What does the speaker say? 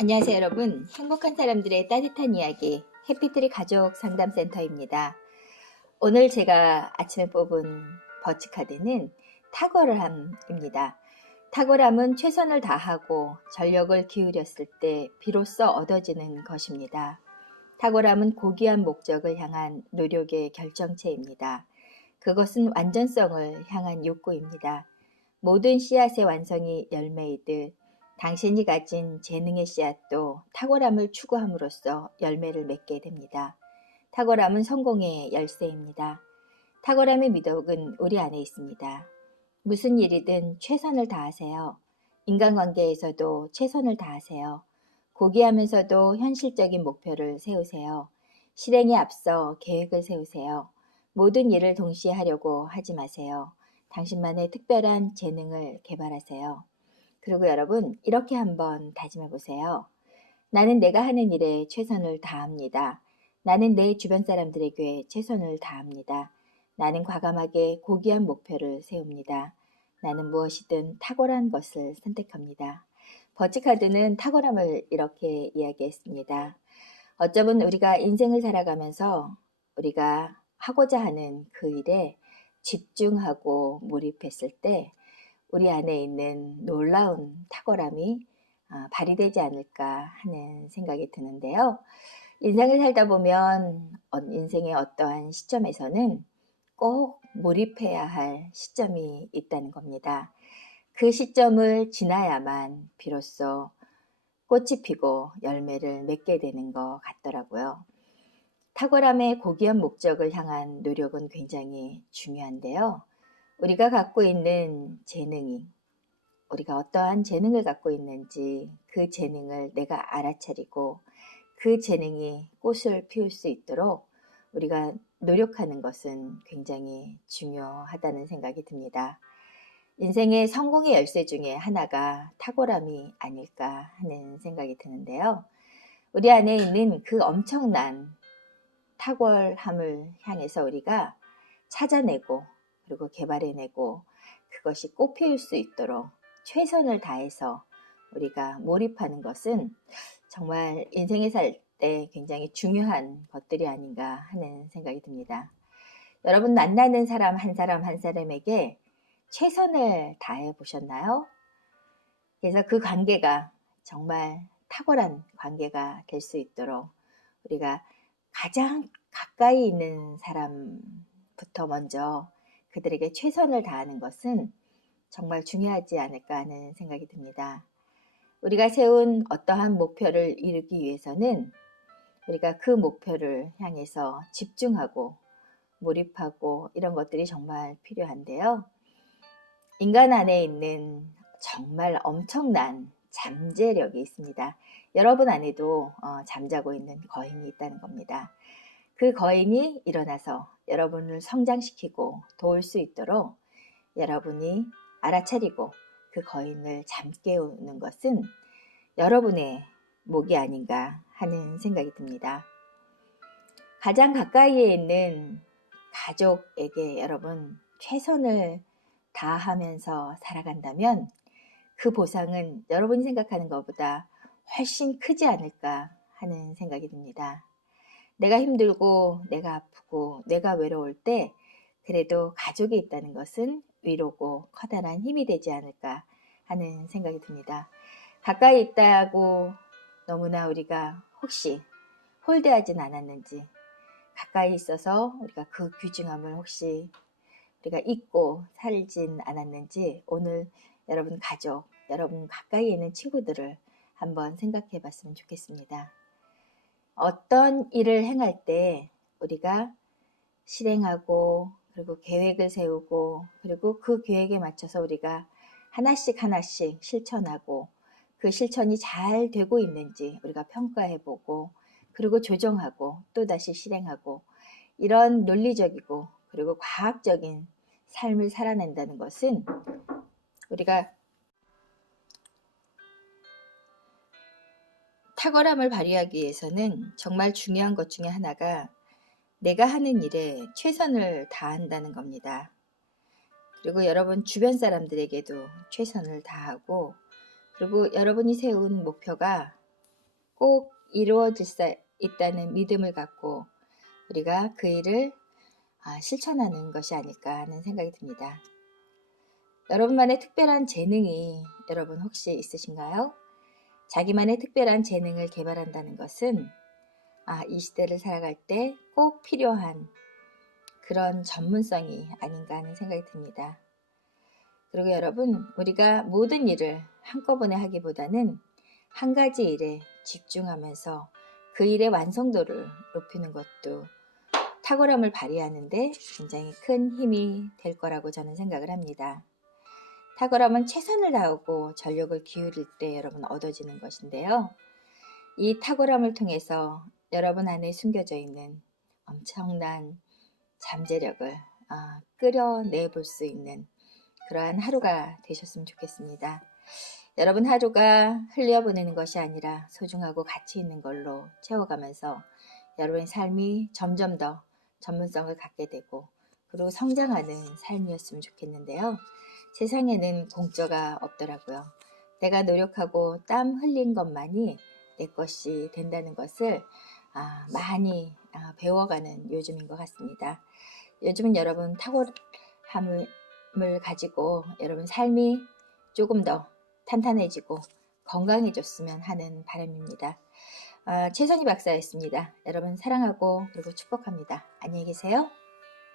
안녕하세요 여러분. 행복한 사람들의 따뜻한 이야기 해피트리 가족 상담센터입니다. 오늘 제가 아침에 뽑은 버치카드는 탁월함입니다. 탁월함은 최선을 다하고 전력을 기울였을 때 비로소 얻어지는 것입니다. 탁월함은 고귀한 목적을 향한 노력의 결정체입니다. 그것은 완전성을 향한 욕구입니다. 모든 씨앗의 완성이 열매이듯 당신이 가진 재능의 씨앗도 탁월함을 추구함으로써 열매를 맺게 됩니다. 탁월함은 성공의 열쇠입니다. 탁월함의 미덕은 우리 안에 있습니다. 무슨 일이든 최선을 다하세요. 인간관계에서도 최선을 다하세요. 고귀하면서도 현실적인 목표를 세우세요. 실행에 앞서 계획을 세우세요. 모든 일을 동시에 하려고 하지 마세요. 당신만의 특별한 재능을 개발하세요. 그리고 여러분, 이렇게 한번 다짐해 보세요. 나는 내가 하는 일에 최선을 다합니다. 나는 내 주변 사람들에게 최선을 다합니다. 나는 과감하게 고귀한 목표를 세웁니다. 나는 무엇이든 탁월한 것을 선택합니다. 버치카드는 탁월함을 이렇게 이야기했습니다. 어쩌면 우리가 인생을 살아가면서 우리가 하고자 하는 그 일에 집중하고 몰입했을 때 우리 안에 있는 놀라운 탁월함이 발휘되지 않을까 하는 생각이 드는데요. 인생을 살다 보면 인생의 어떠한 시점에서는 꼭 몰입해야 할 시점이 있다는 겁니다. 그 시점을 지나야만 비로소 꽃이 피고 열매를 맺게 되는 것 같더라고요. 탁월함의 고귀한 목적을 향한 노력은 굉장히 중요한데요. 우리가 갖고 있는 재능이 우리가 어떠한 재능을 갖고 있는지 그 재능을 내가 알아차리고 그 재능이 꽃을 피울 수 있도록 우리가 노력하는 것은 굉장히 중요하다는 생각이 듭니다. 인생의 성공의 열쇠 중에 하나가 탁월함이 아닐까 하는 생각이 드는데요. 우리 안에 있는 그 엄청난 탁월함을 향해서 우리가 찾아내고 그리고 개발해내고 그것이 꽃피울 수 있도록 최선을 다해서 우리가 몰입하는 것은 정말 인생에 살 때 굉장히 중요한 것들이 아닌가 하는 생각이 듭니다. 여러분 만나는 사람 한 사람 한 사람에게 최선을 다해 보셨나요? 그래서 그 관계가 정말 탁월한 관계가 될 수 있도록 우리가 가장 가까이 있는 사람부터 먼저 그들에게 최선을 다하는 것은 정말 중요하지 않을까 하는 생각이 듭니다. 우리가 세운 어떠한 목표를 이루기 위해서는 우리가 그 목표를 향해서 집중하고 몰입하고 이런 것들이 정말 필요한데요. 인간 안에 있는 정말 엄청난 잠재력이 있습니다. 여러분 안에도 잠자고 있는 거인이 있다는 겁니다. 그 거인이 일어나서 여러분을 성장시키고 도울 수 있도록 여러분이 알아차리고 그 거인을 잠깨우는 것은 여러분의 몫이 아닌가 하는 생각이 듭니다. 가장 가까이에 있는 가족에게 여러분 최선을 다하면서 살아간다면 그 보상은 여러분이 생각하는 것보다 훨씬 크지 않을까 하는 생각이 듭니다. 내가 힘들고 내가 아프고 내가 외로울 때 그래도 가족이 있다는 것은 위로고 커다란 힘이 되지 않을까 하는 생각이 듭니다. 가까이 있다고 너무나 우리가 혹시 홀대하진 않았는지 가까이 있어서 우리가 그 귀중함을 혹시 우리가 잊고 살진 않았는지 오늘 여러분 가족, 여러분 가까이 있는 친구들을 한번 생각해 봤으면 좋겠습니다. 어떤 일을 행할 때 우리가 실행하고 그리고 계획을 세우고 그리고 그 계획에 맞춰서 우리가 하나씩 하나씩 실천하고 그 실천이 잘 되고 있는지 우리가 평가해보고 그리고 조정하고 또다시 실행하고 이런 논리적이고 그리고 과학적인 삶을 살아낸다는 것은 우리가 탁월함을 발휘하기 위해서는 정말 중요한 것 중에 하나가 내가 하는 일에 최선을 다한다는 겁니다. 그리고 여러분 주변 사람들에게도 최선을 다하고 그리고 여러분이 세운 목표가 꼭 이루어질 수 있다는 믿음을 갖고 우리가 그 일을 실천하는 것이 아닐까 하는 생각이 듭니다. 여러분만의 특별한 재능이 여러분 혹시 있으신가요? 자기만의 특별한 재능을 개발한다는 것은 이 시대를 살아갈 때 꼭 필요한 그런 전문성이 아닌가 하는 생각이 듭니다. 그리고 여러분, 우리가 모든 일을 한꺼번에 하기보다는 한 가지 일에 집중하면서 그 일의 완성도를 높이는 것도 탁월함을 발휘하는데 굉장히 큰 힘이 될 거라고 저는 생각을 합니다. 탁월함은 최선을 다하고 전력을 기울일 때 여러분 얻어지는 것인데요. 이 탁월함을 통해서 여러분 안에 숨겨져 있는 엄청난 잠재력을 끌어내볼 수 있는 그러한 하루가 되셨으면 좋겠습니다. 여러분 하루가 흘려보내는 것이 아니라 소중하고 가치 있는 걸로 채워가면서 여러분의 삶이 점점 더 전문성을 갖게 되고 그리고 성장하는 삶이었으면 좋겠는데요. 세상에는 공짜가 없더라고요. 내가 노력하고 땀 흘린 것만이 내 것이 된다는 것을 많이 배워가는 요즘인 것 같습니다. 요즘은 여러분 탁월함을 가지고 여러분 삶이 조금 더 탄탄해지고 건강해졌으면 하는 바람입니다. 최선희 박사였습니다. 여러분 사랑하고 그리고 축복합니다. 안녕히 계세요.